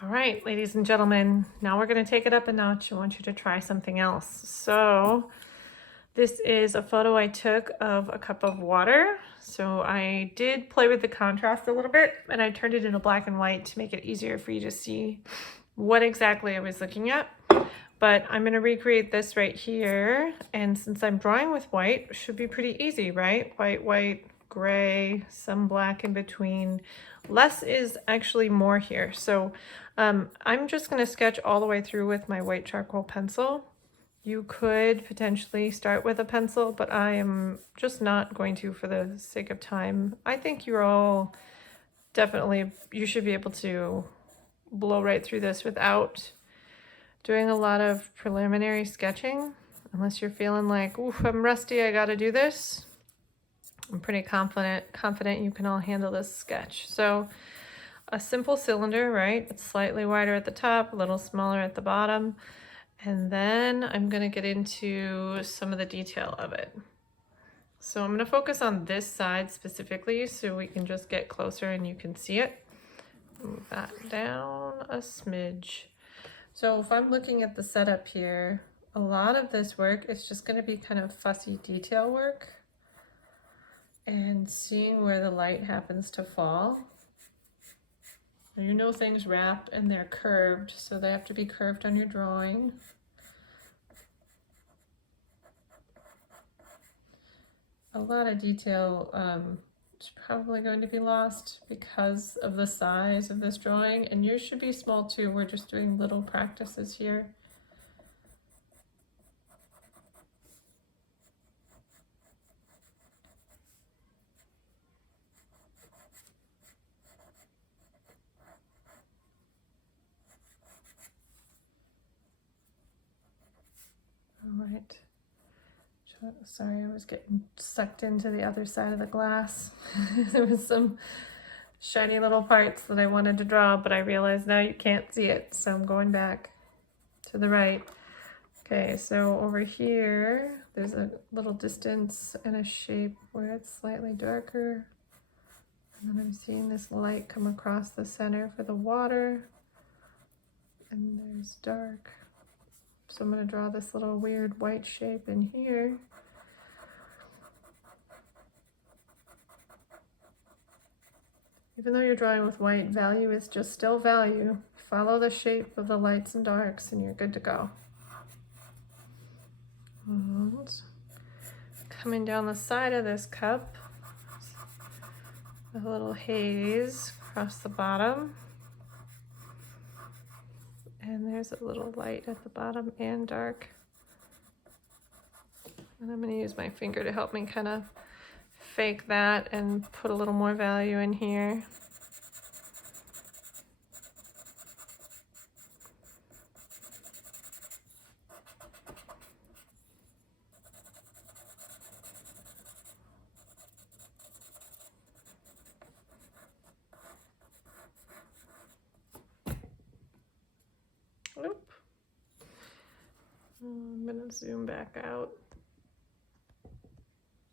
All right, ladies and gentlemen, now we're going to take it up a notch. I want you to try something else. So this is a photo I took of a cup of water. So I did play with the contrast a little bit, and I turned it into black and white to make it easier for you to see what exactly I was looking at. But I'm going to recreate this right here. And since I'm drawing with white, it should be pretty easy, right? White, white, gray, some black in between. Less is actually more here. So I'm just going to sketch all the way through with my white charcoal pencil. You could potentially start with a pencil, but I am just not going to for the sake of time. I think you're all definitely, you should be able to blow right through this without doing a lot of preliminary sketching, unless you're feeling like, oof, I'm rusty, I gotta do this. I'm pretty confident you can all handle this sketch. So a simple cylinder, right? It's slightly wider at the top, a little smaller at the bottom. And then I'm gonna get into some of the detail of it. So I'm gonna focus on this side specifically so we can just get closer and you can see it. Move that down a smidge. So if I'm looking at the setup here, a lot of this work is just gonna be kind of fussy detail work and seeing where the light happens to fall. You know things wrap and they're curved, so they have to be curved on your drawing. A lot of detail is probably going to be lost because of the size of this drawing, and yours should be small too. We're just doing little practices here. All right. Sorry, I was getting sucked into the other side of the glass. There was some shiny little parts that I wanted to draw, but I realized now you can't see it, so I'm going back to the right. Okay, so over here, there's a little distance and a shape where it's slightly darker. And then I'm seeing this light come across the center for the water. And there's dark. So I'm going to draw this little weird white shape in here. Even though you're drawing with white, value is just still value. Follow the shape of the lights and darks and you're good to go. And coming down the side of this cup, a little haze across the bottom. And there's a little light at the bottom and dark. And I'm going to use my finger to help me kind of fake that and put a little more value in here. Oop. I'm going to zoom back out.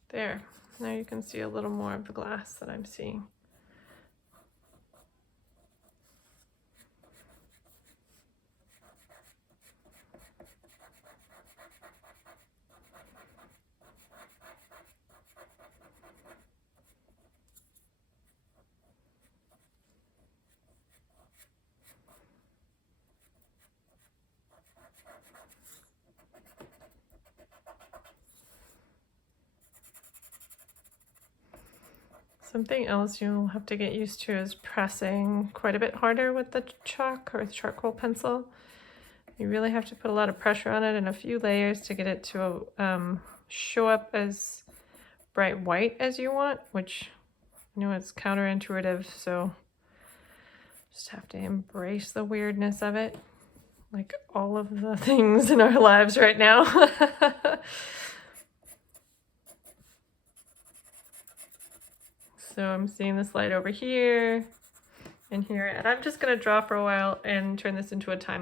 There. Now you can see a little more of the glass that I'm seeing. Something else you'll have to get used to is pressing quite a bit harder with the chalk or the charcoal pencil. You really have to put a lot of pressure on it and a few layers to get it to show up as bright white as you want, which I know it's counterintuitive, so just have to embrace the weirdness of it, like all of the things in our lives right now. So I'm seeing this light over here and here, and I'm just going to draw for a while and turn this into a time